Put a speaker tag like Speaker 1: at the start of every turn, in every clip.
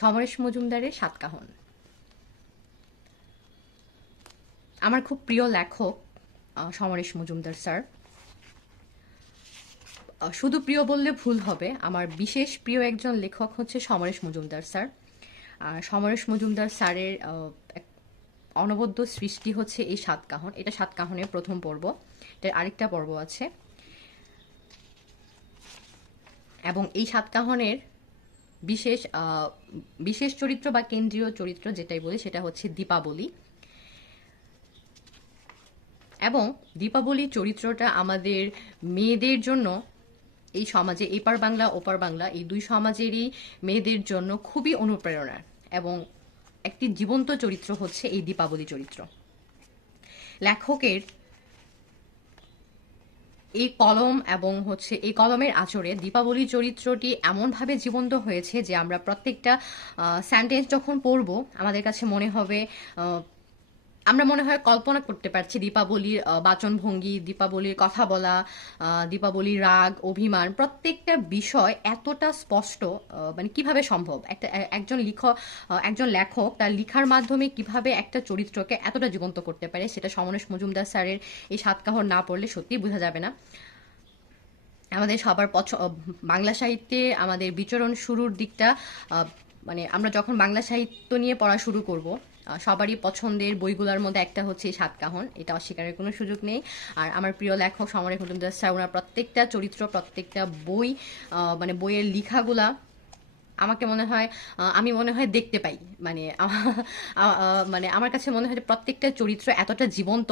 Speaker 1: সমরেশ মজুমদারের সাতকাহন আমার খুব প্রিয় লেখক সমরেশ মজুমদার স্যার। শুধু প্রিয় বললে ভুল হবে, আমার বিশেষ প্রিয় একজন লেখক হচ্ছে সমরেশ মজুমদার স্যার। সমরেশ মজুমদার স্যারের অনবদ্য সৃষ্টি হচ্ছে এই সাতকাহন এটা সাতকাহনের প্রথম পর্ব, এটার আরেকটা পর্ব আছে। এবং এই সাতকাহনের বিশেষ বিশেষ চরিত্র বা কেন্দ্রীয় চরিত্র যেটাই বলি, সেটা হচ্ছে দীপাবলি। এবং দীপাবলি চরিত্রটা আমাদের মেয়েদের জন্য, এই সমাজে, এপার বাংলা, ওপার বাংলা, এই দুই সমাজেরই মেয়েদের জন্য খুবই অনুপ্রেরণার এবং একটি জীবন্ত চরিত্র হচ্ছে এই দীপাবলি চরিত্র। লেখকের এই কলম এবং হচ্ছে এই কলমের আচরে দীপাবলি চরিত্রটি এমনভাবে জীবন্ত হয়েছে যে আমরা প্রত্যেকটা সেন্টেন্স যখন পড়ব, আমাদের কাছে মনে হবে আমরা মনে হয় কল্পনা করতে পারছি দীপাবলির বাচনভঙ্গি, দীপাবলির কথা বলা দীপাবলির রাগ, অভিমান, প্রত্যেকটা বিষয় এতটা স্পষ্ট মানে কীভাবে সম্ভব? একটা একজন লিখক একজন লেখক তার লিখার মাধ্যমে কীভাবে একটা চরিত্রকে এতটা জীবন্ত করতে পারে সেটা সমরেশ মজুমদার স্যারের এই সাতকাহর না পড়লে সত্যিই বোঝা যাবে না। আমাদের সবার পছ বাংলা সাহিত্যে আমাদের বিচরণ শুরুর দিকটা মানে আমরা যখন বাংলা সাহিত্য নিয়ে পড়া শুরু করব সবারই পছন্দের বইগুলোর মধ্যে একটা হচ্ছে সাতকাহন এটা অস্বীকারের কোনো সুযোগ নেই। আর আমার প্রিয় লেখক সমরেশ মজুমদার স্যার, ওনার প্রত্যেকটা চরিত্র, প্রত্যেকটা বই মানে বইয়ের লিখাগুলা আমাকে মনে হয় আমি মনে হয় দেখতে পাই। মানে মানে আমার কাছে মনে হয় প্রত্যেকটা চরিত্র এতটা জীবন্ত,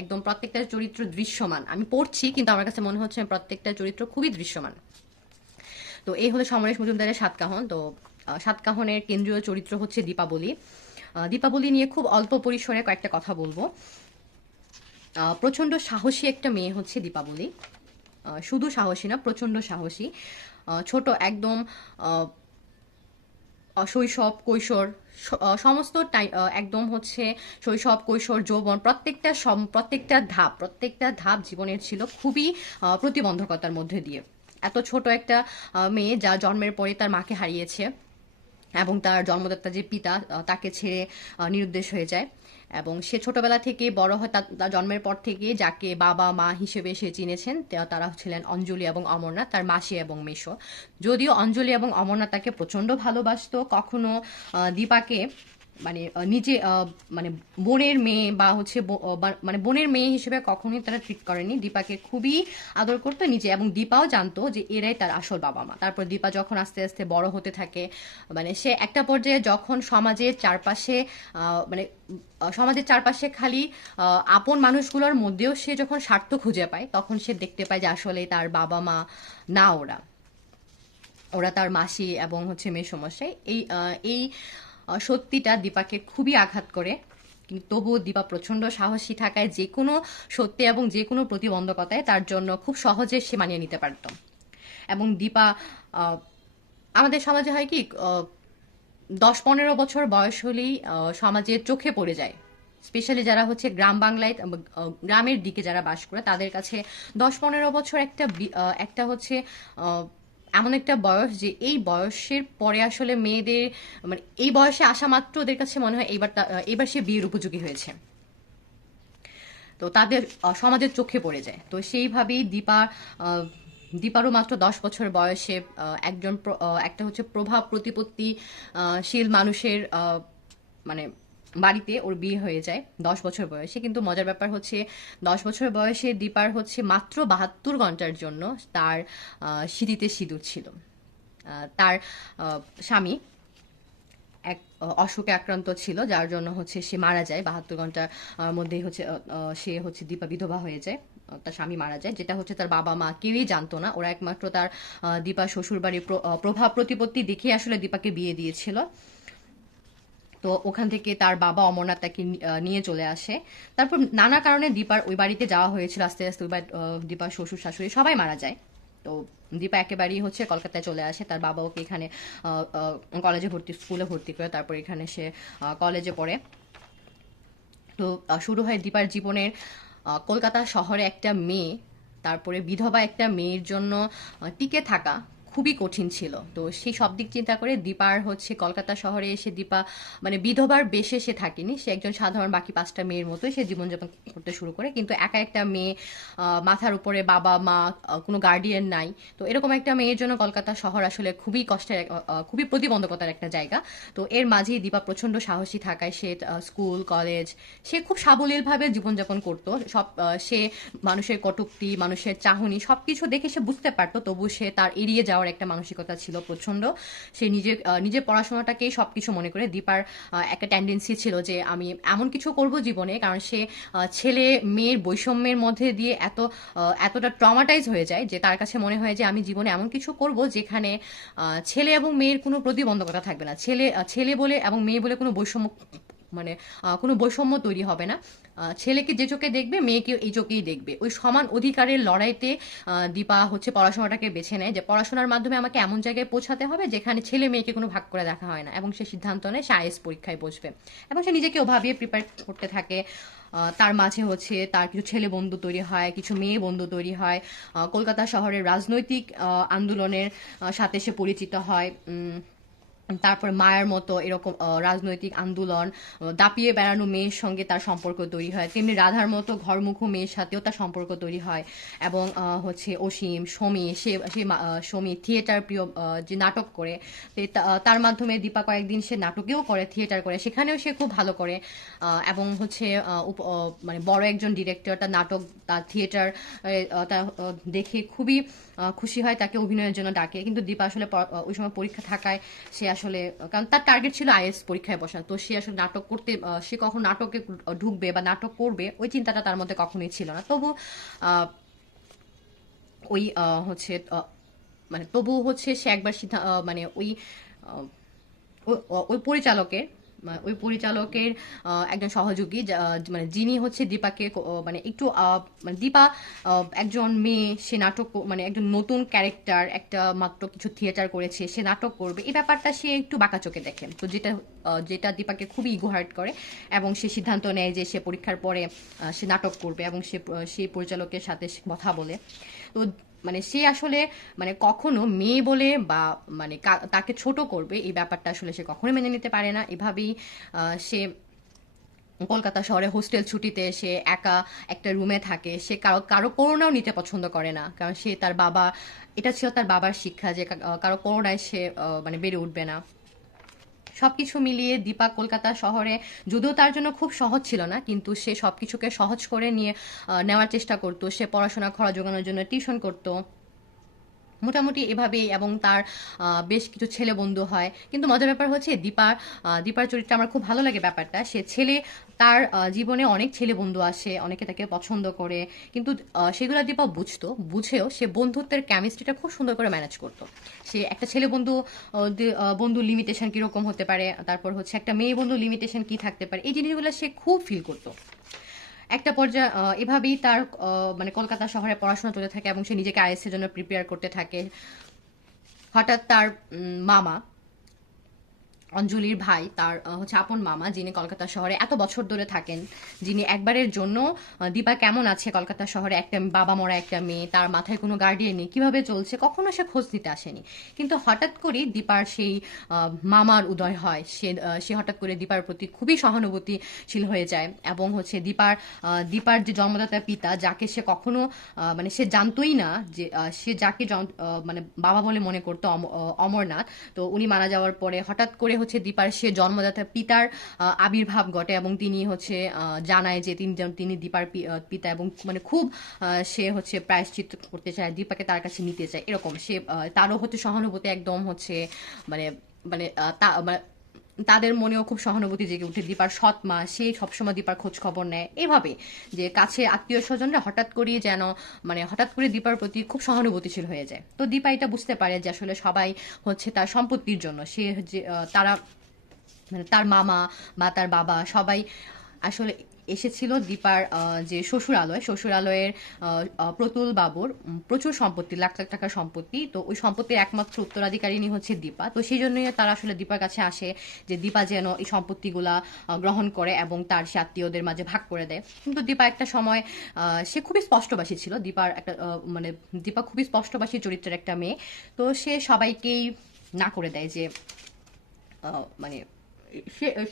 Speaker 1: একদম প্রত্যেকটা চরিত্র দৃশ্যমান। আমি পড়ছি, কিন্তু আমার কাছে মনে হচ্ছে প্রত্যেকটা চরিত্র খুবই দৃশ্যমান। তো এই হলো সমরেশ মজুমদারের সাতকাহন তো সাতকাহনের কেন্দ্রীয় চরিত্র হচ্ছে দীপাবলি। দীপাবলি নিয়ে খুব অল্প পরিসরে কয়েকটা কথা বলব। প্রচণ্ড সাহসী একটা মেয়ে হচ্ছে দীপাবলি। শুধু সাহসী না, প্রচণ্ড সাহসী। ছোট একদম শৈশব কৈশোর সমস্ত টাই একদম হচ্ছে শৈশব, কৈশোর, যৌবন, প্রত্যেকটা সম- প্রত্যেকটা ধাপ প্রত্যেকটা ধাপ জীবনের ছিল খুবই প্রতিবন্ধকতার মধ্যে দিয়ে। এত ছোট একটা মেয়ে যা জন্মের পরে তার মাকে হারিয়েছে। এবং তার জন্মদাতা যে পিতা তাকে ছেড়ে নিরুদ্দেশ হয়ে যায়। এবং সে ছোটবেলা থেকে বড় হয় তার জন্মের পর থেকে যাকে বাবা, মা হিসেবে সে চিনেছেন তারা ছিলেন অঞ্জলি এবং অমরনাথ, তার মাসি এবং মেশো যদিও অঞ্জলি এবং অমরনাথ তাকে প্রচণ্ড ভালোবাসত, কখনো দীপাকে মানে নিজে মানে বোনের মেয়ে বা হচ্ছে মানে বোনের মেয়ে হিসেবে কখনোই তারা ট্রিট করেনি। দীপাকে খুবই আদর করতো, নিজে এবং দীপাও জানতো যে এরাই তার আসল বাবা মা। তারপর দীপা যখন আস্তে আস্তে বড় হতে থাকে মানে সে একটা পর্যায়ে যখন সমাজের চারপাশে মানে সমাজের চারপাশে খালি আপন মানুষগুলোর মধ্যেও সে যখন স্বার্থ খুঁজে পায়, তখন সে দেখতে পায় যে আসলে তার বাবা মা না ওরা। ওরা তার মাসি এবং হচ্ছে মেয়ে সমস্যায় এই এই সত্যিটা দীপাকে খুবই আঘাত করে। কিন্তু তবুও দীপা প্রচণ্ড সাহসী থাকায় যে কোনো সত্যি এবং যে কোনো প্রতিবন্ধকতায় তার জন্য খুব সহজে সে মানিয়ে নিতে পারত। এবং দীপা আমাদের সমাজে হয় কি দশ পনেরো বছর বয়স হলেই আহ, সমাজের চোখে পড়ে যায়। স্পেশালি যারা হচ্ছে গ্রাম বাংলায় গ্রামের দিকে যারা বাস করে তাদের কাছে দশ পনেরো বছর একটা একটা হচ্ছে এমন একটা বয়স যে এই বয়সের পরে আসলে মেয়েদের মানে এই বয়সে আসা মাত্র ওদের কাছে মনে হয় এইবার এবার সে বিয়ের উপযোগী হয়েছে। তো তাদের সমাজের চোখে পড়ে যায়। তো সেইভাবেই দীপা দীপারও মাত্র দশ বছর বয়সে একজন একটা হচ্ছে প্রভাব প্রতিপত্তিশীল মানুষের মানে বাড়িতে ওর বিয়ে হয়ে যায় দশ বছর বয়সে। কিন্তু মজার ব্যাপার হচ্ছে, দশ বছর বয়সে দীপার হচ্ছে মাত্র বাহাত্তর ঘণ্টার জন্য তার সিঁড়িতে সিঁদুর ছিল। তার স্বামী এক অসুখে আক্রান্ত ছিল, যার জন্য হচ্ছে সে মারা যায়। বাহাত্তর ঘণ্টার মধ্যেই হচ্ছে সে হচ্ছে দীপা বিধবা হয়ে যায় তার স্বামী মারা যায়, যেটা হচ্ছে তার বাবা মা কেউই জানতো না। ওরা একমাত্র তার দীপা শ্বশুর বাড়ির প্রভাব প্রতিপত্তি দেখে আসলে দীপাকে বিয়ে দিয়েছিল। তো ওখান থেকে তার বাবা অমরনাথ তাকে নিয়ে চলে আসে। তারপর নানা কারণে দীপার ওই বাড়িতে যাওয়া হয়েছিল, আস্তে আস্তে ওই দীপার শ্বশুর শাশুড়ি সবাই মারা যায়। তো দীপা একেবারেই হচ্ছে কলকাতায় চলে আসে। তার বাবা ওকে এখানে কলেজে ভর্তি স্কুলে ভর্তি করে তারপর এখানে সে কলেজে পড়ে। তো শুরু হয় দীপার জীবনের কলকাতা শহরে একটা মেয়ে, তারপরে বিধবা একটা মেয়ের জন্য টিকে থাকা। খুবই কঠিন ছিল। তো সেই সব দিক চিন্তা করে দীপার হচ্ছে কলকাতা শহরে এসে দীপা মানে বিধবার বেশে সে থাকেনি। সে একজন সাধারণ বাকি পাঁচটা মেয়ের মতোই সে জীবনযাপন করতে শুরু করে। কিন্তু একা একটা মেয়ে মাথার উপরে বাবা, মা কোনো গার্ডিয়ান নাই। তো এরকম একটা মেয়ের জন্য কলকাতা শহর আসলে খুবই কষ্টের খুবই প্রতিবন্ধকতার একটা জায়গা। তো এর মাঝেই দীপা প্রচণ্ড সাহসী থাকায় সে স্কুল কলেজ সে খুব সাবলীলভাবে জীবনযাপন করতো। সব সে মানুষের কটুক্তি, মানুষের চাহনি সবকিছু দেখে সে বুঝতে পারতো, তবু সে তার এড়িয়ে যাওয়ার একটা মানসিকতা ছিল প্রচণ্ড সে নিজে নিজের পড়াশোনাটাকেই সবকিছু মনে করে দীপার একটা টেন্ডেন্সি ছিল যে আমি এমন কিছু করব জীবনে, কারণ সে ছেলে মেয়ের বৈষম্যের মধ্যে দিয়ে এত এতটা ট্রমাটাইজ হয়ে যায় যে তার কাছে মনে হয় যে আমি জীবনে এমন কিছু করব যেখানে ছেলে এবং মেয়ের কোনো প্রতিবন্ধকতা থাকবে না। ছেলে ছেলে বলে এবং মেয়ে বলে কোনো বৈষম্য মানে কোনো বৈষম্য তৈরি হবে না। ছেলেকে যে চোখে দেখবে মেয়েকে এই চোখেই দেখবে। ওই সমান অধিকারের লড়াইতে দীপা হচ্ছে পড়াশোনাটাকে বেছে নেয় যে, পড়াশোনার মাধ্যমে আমাকে এমন জায়গায় পৌঁছাতে হবে যেখানে ছেলে মেয়েকে কোনো ভাগ করে দেখা হয় না এবং সে সিদ্ধান্ত নেয়, সে আইএস পরীক্ষায় বসবে। এবং সে নিজেকে ওভাবেই প্রিপেয়ার করতে থাকে। তার মাঝে হচ্ছে তার কিছু ছেলে বন্ধু তৈরি হয়, কিছু মেয়ে বন্ধু তৈরি হয়। কলকাতা শহরের রাজনৈতিক আন্দোলনের সাথে সে পরিচিত হয়। তারপর মায়ের মতো এরকম রাজনৈতিক আন্দোলন দাপিয়ে বেড়ানো মেয়ের সঙ্গে তার সম্পর্ক তৈরি হয়। তেমনি রাধার মতো ঘরমুখো মেয়ের সাথেও তার সম্পর্ক তৈরি হয় এবং হচ্ছে অসীম সমী সে সে সমী থিয়েটার প্রিয় যে নাটক করে তো তা- তার মাধ্যমে দীপা কয়েকদিন সে নাটকেও করে থিয়েটার করে। সেখানেও সে খুব ভালো করে এবং হচ্ছে মানে বড় একজন ডিরেক্টর তার নাটক তার থিয়েটার আহ, দেখে খুবই খুশি হয় তাকে, অভিনয়ের জন্য ডাকে। কিন্তু দীপা আসলে ওই সময় পরীক্ষা থাকায় সে আসলে, কারণ তার টার্গেট ছিল আইএস পরীক্ষায় বসা তো সে আসলে নাটক করতে সে কখন নাটকে ঢুকবে বা নাটক করবে, ওই চিন্তাটা তার মধ্যে কখনোই ছিল না। তবু ওই হচ্ছে মানে তবু হচ্ছে সে একবার সিদ্ধা মানে ওই ওই পরিচালকের ওই পরিচালকের একজন সহযোগী মানে যিনি হচ্ছে দীপাকে মানে একটু মানে দীপা একজন মেয়ে, সে নাটক মানে একজন নতুন ক্যারেক্টার, একটা মাত্র কিছু থিয়েটার করেছে, সে নাটক করবে। এই ব্যাপারটা সে একটু বাঁকা চোখে দেখে। তো যেটা যেটা দীপাকে খুবই ইগো হার্ট করে এবং সে সিদ্ধান্ত নেয় যে সে পরীক্ষার পরে সে নাটক করবে এবং সে সেই পরিচালকের সাথে কথা বলে। তো মানে সে আসলে মানে কখনো মেয়ে বলে বা মানে তাকে ছোট করবে, এই ব্যাপারটা আসলে সে কখনো মেনে নিতে পারে না। এভাবেই সে কলকাতা শহরে হোস্টেল ছুটিতে সে একা একটা রুমে থাকে। সে কারও কারও করোনাও নিতে পছন্দ করে না। কারণ সে তার বাবা, এটা ছিল তার বাবার শিক্ষা যে কারও করোনায় সে মানে বেড়ে উঠবে না। সবকিছু মিলিয়ে দীপা কলকাতা শহরে, যদিও তার জন্য খুব সহজ ছিল না, কিন্তু সে সবকিছুকে সহজ করে নিয়ে নেওয়ার চেষ্টা করতো। সে পড়াশোনা খরচ জোগানোর জন্য টিউশন করতো। মোটামুটি এভাবেই এবং তার বেশ কিছু ছেলে বন্ধু হয়। কিন্তু মজার ব্যাপার হচ্ছে দীপার দীপার চরিত্র আমার খুব ভালো লাগে ব্যাপারটা। সে ছেলে, তার জীবনে অনেক ছেলে বন্ধু আসে, অনেকে তাকে পছন্দ করে। কিন্তু সেগুলো দীপা বুঝতো, বুঝেও সে বন্ধুত্বের কেমিস্ট্রিটা খুব সুন্দর করে ম্যানেজ করতো। সে একটা ছেলে বন্ধু বন্ধু লিমিটেশন কীরকম হতে পারে, তারপর হচ্ছে একটা মেয়ে বন্ধু লিমিটেশন কি থাকতে পারে, এই জিনিসগুলো সে খুব ফিল করতো। একটা পর্যায়ে এভাবেই তার মানে কলকাতা শহরে পড়াশোনা চলতে থাকে এবং সে নিজেকে আইএসের জন্য প্রিপেয়ার করতে থাকে। হঠাৎ তার মামা অঞ্জলির ভাই, তার হচ্ছে আপন মামা যিনি কলকাতা শহরে এত বছর ধরে থাকেন। যিনি একবারের জন্য দীপা কেমন আছে কলকাতা শহরে? একটা বাবা মরা একটা মেয়ে, তার মাথায় কোনো গার্ডিয়ান নেই, কীভাবে চলছে? কখনো সে খোঁজ নিতে আসেনি। কিন্তু হঠাৎ করে দীপার সেই মামার উদয় হয়। সে সে হঠাৎ করে দীপার প্রতি খুবই সহানুভূতিশীল হয়ে যায় এবং হচ্ছে দীপার দীপার যে জন্মদাতা পিতা, যাকে সে কখনো মানে সে জানতোই না যে সে যাকে মানে বাবা বলে মনে করতো অম- অমরনাথ, তো উনি মারা যাওয়ার পরে হঠাৎ করে হচ্ছে দীপার সে জন্মদাতা পিতার আবির্ভাব ঘটে এবং তিনি হচ্ছে জানায় যে তিনি তিনি দীপার পিতা এবং মানে খুব সে হচ্ছে প্রায়শ্চিত করতে চায়, দীপাকে তার কাছে নিতে চায়, এরকম সে তারও হচ্ছে সহানুভূতি একদম হচ্ছে মানে মানে তা মানে তাদের মনেও খুব সহানুভূতি জেগে উঠে দীপার সৎ মা সে সবসময় দীপার খোঁজ খবর নেয়। এভাবে যে কাছে আত্মীয় স্বজনরা হঠাৎ করেই যেন মানে হঠাৎ করে দীপার প্রতি খুব সহানুভূতিশীল হয়ে যায়। তো দীপা এটা বুঝতে পারে যে আসলে সবাই হচ্ছে তার সম্পত্তির জন্য। সে যে তারা মানে তার মামা বা তার বাবা সবাই আসলে এসেছিল দীপার যে শ্বশুরালয়। শ্বশুরালয়ের প্রতুল বাবুর প্রচুর সম্পত্তি, লাখ লাখ টাকার সম্পত্তি। তো ওই সম্পত্তির একমাত্র উত্তরাধিকারিণী হচ্ছে দীপা। তো সেই জন্যই তারা আসলে দীপার কাছে আসে যে দীপা যেন এই সম্পত্তিগুলা গ্রহণ করে এবং তার সে আত্মীয়দের মাঝে ভাগ করে দেয়। কিন্তু দীপা একটা সময় সে খুবই স্পষ্টবাসী ছিল। দীপার একটা মানে দীপা খুবই স্পষ্টবাসী চরিত্রের একটা মেয়ে। তো সে সবাইকেই না করে দেয় যে মানে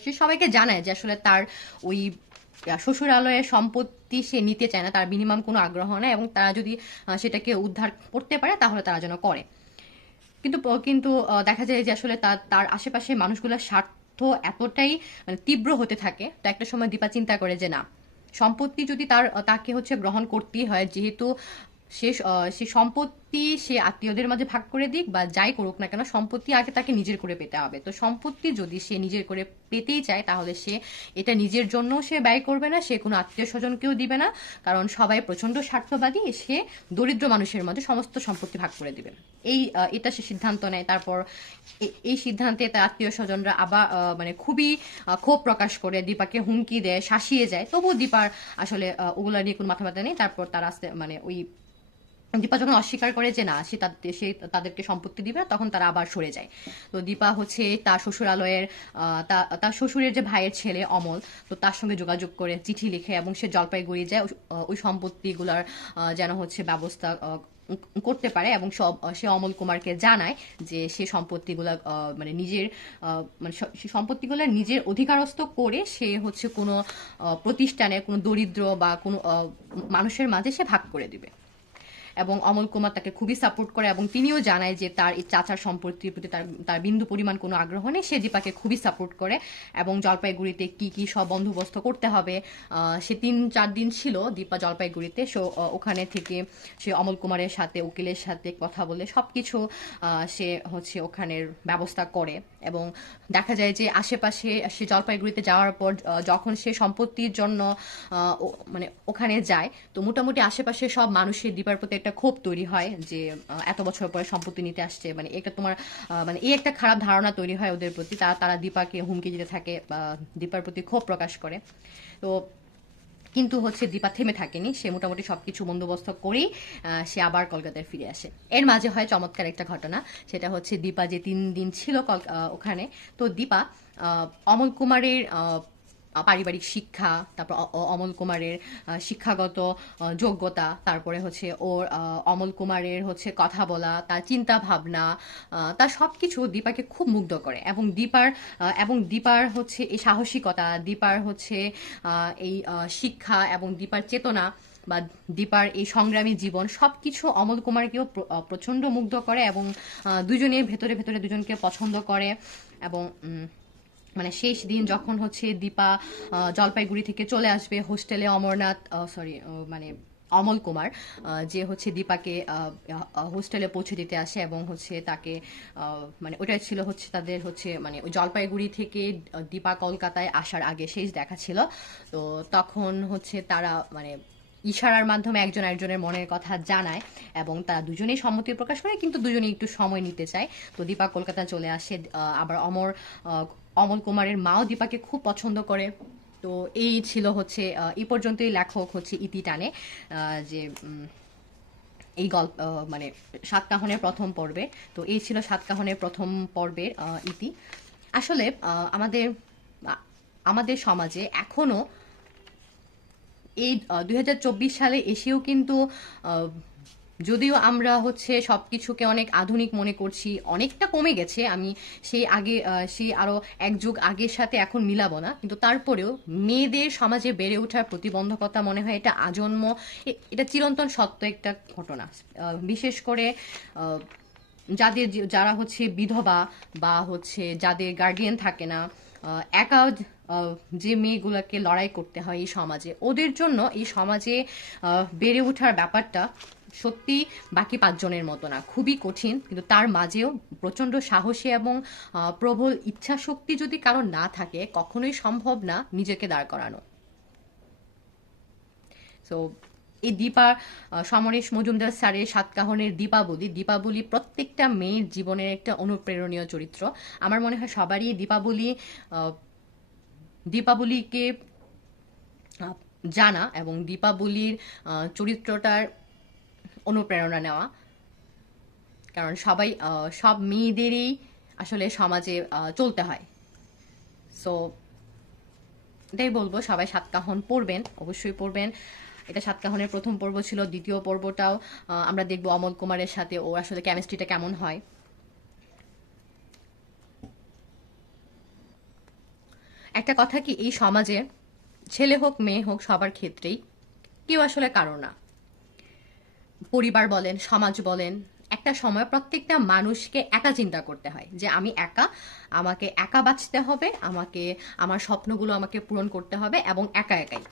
Speaker 1: সে সবাইকে জানায় যে আসলে তার ওই শ্বশুরালয়ের সম্পত্তি সে নিতে চায় না, তার মিনিমাম কোনো আগ্রহ নেই এবং তারা যদি সেটাকে উদ্ধার করতে পারে তাহলে তারা যেন করে। কিন্তু কিন্তু দেখা যায় যে আসলে তার তার আশেপাশে মানুষগুলোর স্বার্থ এতটাই মানে তীব্র হতে থাকে, তো একটা সময় দীপা চিন্তা করে যে না, সম্পত্তি যদি তার, তাকে হচ্ছে গ্রহণ করতেই হয়, যেহেতু সে সে সম্পত্তি সে আত্মীয়দের মাঝে ভাগ করে দিক বা যাই করুক না কেন, সম্পত্তি আগে তাকে নিজের করে পেতে হবে। তো সম্পত্তি যদি সে নিজের করে পেতেই চায়, তাহলে সে এটা নিজের জন্য সে ব্যয় করবে না, সে কোনো আত্মীয় স্বজনকেও দিবে না, কারণ সবাই প্রচণ্ড স্বার্থবাদী, সে দরিদ্র মানুষের মধ্যে সমস্ত সম্পত্তি ভাগ করে দিবে। এই এটা সে সিদ্ধান্ত নেয়। তারপর এই সিদ্ধান্তে তার আত্মীয় স্বজনরা আবার মানে খুবই ক্ষোভ প্রকাশ করে, দীপাকে হুমকি দেয়, শাসিয়ে যায়। তবুও দীপার আসলে ওগুলা নিয়ে কোনো মাথা ব্যথা নেই। তারপর তার আস্তে মানে ওই দীপা যখন অস্বীকার করে যে না, সে সে তাদেরকে সম্পত্তি দিবে, তখন তারা আবার সরে যায়। তো দীপা হচ্ছে তার শ্বশুরালয়ের তার শ্বশুরের যে ভাইয়ের ছেলে অমল, তো তার সঙ্গে যোগাযোগ করে চিঠি লিখে এবং সে জলপাইগুড়ি যায়, ওই- সম্পত্তিগুলার যেন হচ্ছে ব্যবস্থা করতে পারে এবং সব, সে অমল কুমারকে জানায় যে সে সম্পত্তিগুলা মানে নিজের মানে সম্পত্তিগুলো নিজের অধিকারস্থ করে সে হচ্ছে কোনো প্রতিষ্ঠানে কোনো দরিদ্র বা কোনো মানুষের মাঝে সে ভাগ করে দিবে। এবং অমল কুমার তাকে খুবই সাপোর্ট করে এবং তিনিও জানায় যে তার এই চাচার সম্পত্তির প্রতি তার তার বিন্দু পরিমাণ কোনো আগ্রহ নেই। সে দীপাকে খুবই সাপোর্ট করে এবং জলপাইগুড়িতে কি কি সব বন্দোবস্ত করতে হবে সে তিন, চার দিন ছিল দীপা জলপাইগুড়িতে। সো ওখানে থেকে সে অমল কুমারের সাথে, উকিলের সাথে কথা বলে সব কিছু সে হচ্ছে ওখানের ব্যবস্থা করে এবং দেখা যায় যে আশেপাশে সে জলপাইগুড়িতে যাওয়ার পর যখন সে সম্পত্তির জন্য মানে ওখানে যায়, তো মোটামুটি আশেপাশে সব মানুষের দীপার প্রতি একটা ক্ষোভ তৈরি হয় যে এত বছর পরে সম্পত্তি নিতে আসছে। মানে এটা তোমার মানে এই একটা খারাপ ধারণা তৈরি হয় ওদের প্রতি। তারা তারা দীপাকে হুমকি দিতে থাকে দীপার প্রতি ক্ষোভ প্রকাশ করে। তো কিন্তু হচ্ছে দীপা থেমে থাকেনি। সে মোটামুটি সবকিছু বন্দোবস্ত করেই সে আবার কলকাতায় ফিরে আসে। এর মাঝে হয় চমৎকার একটা ঘটনা। সেটা হচ্ছে দীপা যে তিন দিন ছিল ওখানে, তো দীপা অমল কুমারের পারিবারিক শিক্ষা তারপর অমল কুমারের শিক্ষাগত যোগ্যতা তারপরে হচ্ছে ওর অমল কুমারের হচ্ছে কথা বলা তার চিন্তা ভাবনা আহ, সব কিছু দীপাকে খুব মুগ্ধ করে এবং দীপার এবং দীপার হচ্ছে এই সাহসিকতা দীপার হচ্ছে এই শিক্ষা এবং দীপার চেতনা বা দীপার এই সংগ্রামী জীবন সব কিছু অমল কুমারকেও প্র- আহ, প্রচণ্ড মুগ্ধ করে এবং দুজনে ভেতরে ভেতরে দুজনকে পছন্দ করে এবং মানে শেষ দিন যখন হচ্ছে দীপা জলপাইগুড়ি থেকে চলে আসবে হোস্টেলে অমরনাথ সরি মানে অমল কুমার যে হচ্ছে দীপাকে হোস্টেলে পৌঁছে দিতে আসে এবং হচ্ছে তাকে মানে ওটাই ছিল হচ্ছে তাদের হচ্ছে মানে ওই জলপাইগুড়ি থেকে দীপা কলকাতায় আসার আগে শেষ দেখা ছিল। তো তখন হচ্ছে তারা মানে ইশারার মাধ্যমে একজন একজনের মনের কথা জানায় এবং তারা দুজনেই সম্মতি প্রকাশ করে, কিন্তু দুজনেই একটু সময় নিতে চায়। তো দীপা কলকাতা চলে আসে আবার অমর অমল কুমারের মাও দীপাকে খুব পছন্দ করে। তো এই ছিল হচ্ছে এই পর্যন্তই লেখক হচ্ছে ইতি টানে যে এই গল্প মানে সাতকাহনের প্রথম পর্বে। তো এই ছিল সাতকাহনের প্রথম পর্বের আহ, ইতি। আসলে আমাদের আমাদের সমাজে এখনও এই দু হাজার চব্বিশ সালে এসেও কিন্তু যদিও আমরা হচ্ছে সব কিছুকে অনেক আধুনিক মনে করছি, অনেকটা কমে গেছে। আমি সেই আগে সেই আরও এক যুগ আগের সাথে এখন মিলাবো না। কিন্তু তারপরেও মেয়েদের সমাজে বেড়ে ওঠার প্রতিবন্ধকতা মনে হয় এটা আজন্ম এটা চিরন্তন সত্য একটা ঘটনা। বিশেষ করে যাদের যারা হচ্ছে বিধবা বা হচ্ছে যাদের গার্ডিয়ান থাকে না একা যে মেয়েগুলোকে লড়াই করতে হয় এই সমাজে, ওদের জন্য এই সমাজে বেড়ে ওঠার ব্যাপারটা সত্যি বাকি পাঁচজনের মতো না, খুবই কঠিন। কিন্তু তার মাঝেও প্রচণ্ড সাহসী এবং প্রবল ইচ্ছা শক্তি যদি কারও না থাকে, কখনোই সম্ভব না নিজেকে দাঁড় করানো। সো এই দীপা সমরেশ মজুমদার স্যারের সাতকাহনের দীপাবলি দীপাবলি প্রত্যেকটা মেয়ের জীবনের একটা অনুপ্রেরণীয় চরিত্র। আমার মনে হয় সবারই দীপাবলি দীপাবলিকে জানা এবং দীপাবলির চরিত্রটার অনুপ্রেরণা নেওয়া। কারণ সবাই সব মেয়েদেরই আসলে সমাজে চলতে হয়। সো এটাই বলব, সবাই সাতকাহন পড়বেন, অবশ্যই পড়বেন। এটা সাতকাহনের প্রথম পর্ব ছিল, দ্বিতীয় পর্বটাও আমরা দেখব অমল কুমারের সাথে ও আসলে কেমিস্ট্রিটা কেমন হয়। একটা কথা কি, এই সমাজে ছেলে হোক, মেয়ে হোক, সবার ক্ষেত্রেই কেউ আসলে কারও না। পরিবার বলেন, সমাজ বলেন, একটা সময় প্রত্যেকটা মানুষকে একা চিন্তা করতে হয় যে আমি একা, আমাকে একা বাঁচতে হবে, আমাকে, আমার স্বপ্নগুলো আমাকে পূরণ করতে হবে এবং একা একাই।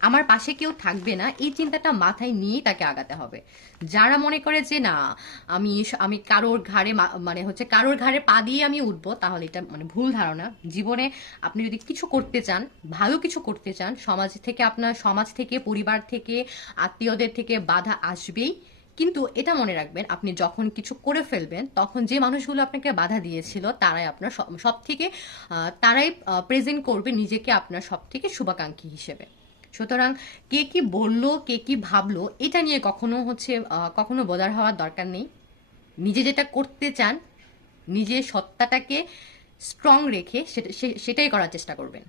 Speaker 1: আমার পাশে কেউ থাকবে না, এই চিন্তাটা মাথায় নিয়েই তাকে আগাতে হবে। যারা মনে করে যে, না, আমি আমি কারোর ঘাড়ে মানে হচ্ছে কারোর ঘাড়ে পা দিয়ে আমি উঠবো, তাহলে এটা মানে ভুল ধারণা। জীবনে আপনি যদি কিছু করতে চান, ভালো কিছু করতে চান, সমাজ থেকে আপনার, সমাজ থেকে, পরিবার থেকে, আত্মীয়দের থেকে বাধা আসবেই। কিন্তু এটা মনে রাখবেন, আপনি যখন কিছু করে ফেলবেন, তখন যে মানুষগুলো আপনাকে বাধা দিয়েছিল, তারাই আপনার সব থেকে তারাই প্রেজেন্ট করবে নিজেকে আপনার সব থেকে শুভাকাঙ্ক্ষী হিসেবে। সুতরাং কে কি বলল, কে কি ভাবলো, এটা নিয়ে কখনো হচ্ছে কখনো বোধার হওয়ার দরকার নেই। নিজে যেটা করতে চান নিজের সত্তাটাকে স্ট্রং রেখে সেটাই করার চেষ্টা করবেন।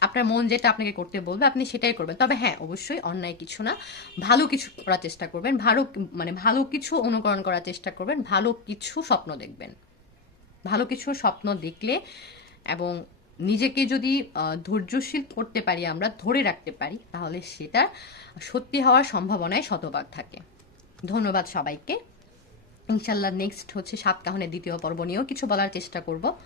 Speaker 1: আপনার মন যেটা আপনাকে করতে বলবে, আপনি সেটাই করবেন। তবে হ্যাঁ অবশ্যই অন্যায় কিছু না। ভালো কিছু করার চেষ্টা করবেন, ভালো মানে ভালো কিছু অনুকরণ করার চেষ্টা করবেন, ভালো কিছু স্বপ্ন দেখবেন। ভালো কিছু স্বপ্ন দেখলে এবং নিজেকে যদি ধৈর্যশীল করতে পারি আমরা, ধরে রাখতে পারি, তাহলে সেটা সত্যি হওয়ার সম্ভাবনায় শতভাগ থাকে। ধন্যবাদ সবাইকে। ইনশাল্লাহ নেক্সট হচ্ছে সাত কাহনের দ্বিতীয় পর্ব নিয়েও কিছু বলার চেষ্টা করব।